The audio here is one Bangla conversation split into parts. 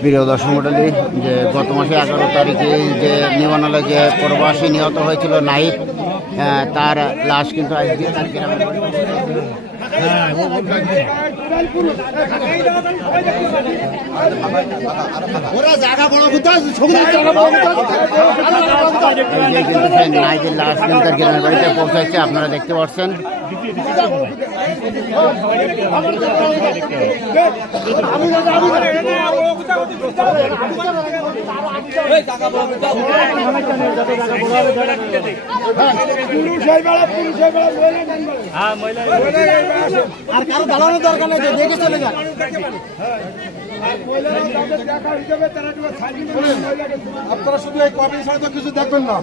প্রিয় দর্শক মণ্ডলী, যে গত মাসে 11 তারিখে যে নিবনালে যে প্রবাসী নিহত হয়েছিল নাহিদ, তার লাশ কিন্তু আজকে তার গ্রামের নাহিদের লাশ কিন্তু তার গ্রামের বাড়িতে পৌঁছাচ্ছে, আপনারা দেখতে পাচ্ছেন। আর কারো দালানোর দরকার নেই, দেখে চলে যান। আপনারা শুধু এই কপি ছাড়া তো কিছু দেখবেন না।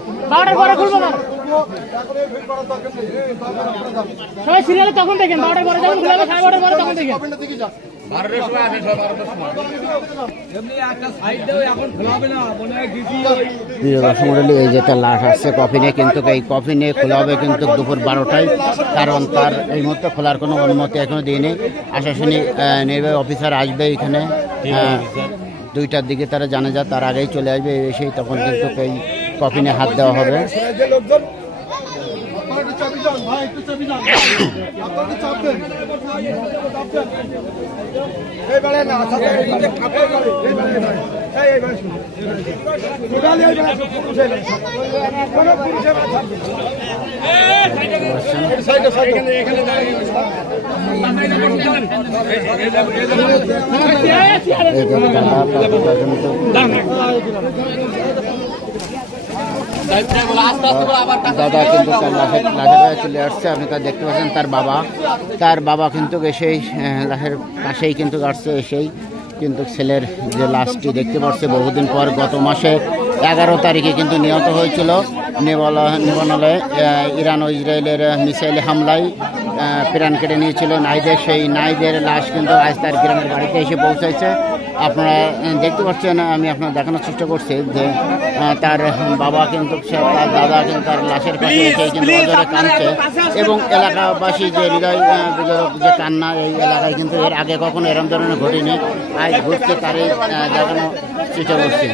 সিরিয়ালে তখন দেখেন 12টার পরে যখন খুলে 12:30 পরে তখন দেখেন। প্রিয় দর্শক মণ্ডলী, এই যেটা লাশ আসছে কফিনে, কিন্তু এই কফিনে খোলা হবে কিন্তু দুপুর 12টায়, কারণ তার এই মুহূর্তে খোলার কোনো অনুমতি এখনো দিইনি। আশাশুনি নির্বাহী অফিসার আসবে এখানে 2টার দিকে, তারা জানে যা তার আগেই চলে আসবে, এসেই তখন কিন্তু এই কফিনে হাত দেওয়া হবে। দাদা কিন্তু তার লাশের চলে আসছে, আপনি তা দেখতে পাচ্ছেন। তার বাবা কিন্তু এসেই লাশের পাশেই কিন্তু আসছে, এসেই কিন্তু ছেলের যে লাশটি দেখতে পাচ্ছে বহুদিন পর গত মাসে 11 তারিখে কিন্তু নিহত হয়েছিল নিবনালে ইরান ও ইসরায়েলের মিসাইল হামলায় প্রাণ কেটে নিয়েছিল নাহিদের। সেই নাহিদের লাশ কিন্তু আজ তার গ্রামের বাড়িতে এসে পৌঁছাইছে। আপনারা দেখতে পাচ্ছেন, আমি আপনার দেখানোর চেষ্টা করছি যে তার বাবা কিন্তু তার দাদা কিন্তু তার লাশের পাশে এসে কিন্তু অজরে কাঁদছে, এবং এলাকাবাসী যে হৃদয় বিদারক যে কান্না, এই এলাকায় কিন্তু এর আগে কখনো এরম ধরনের ঘটেনি। আজ ঘুরতে তারই দেখানোর চেষ্টা করছি।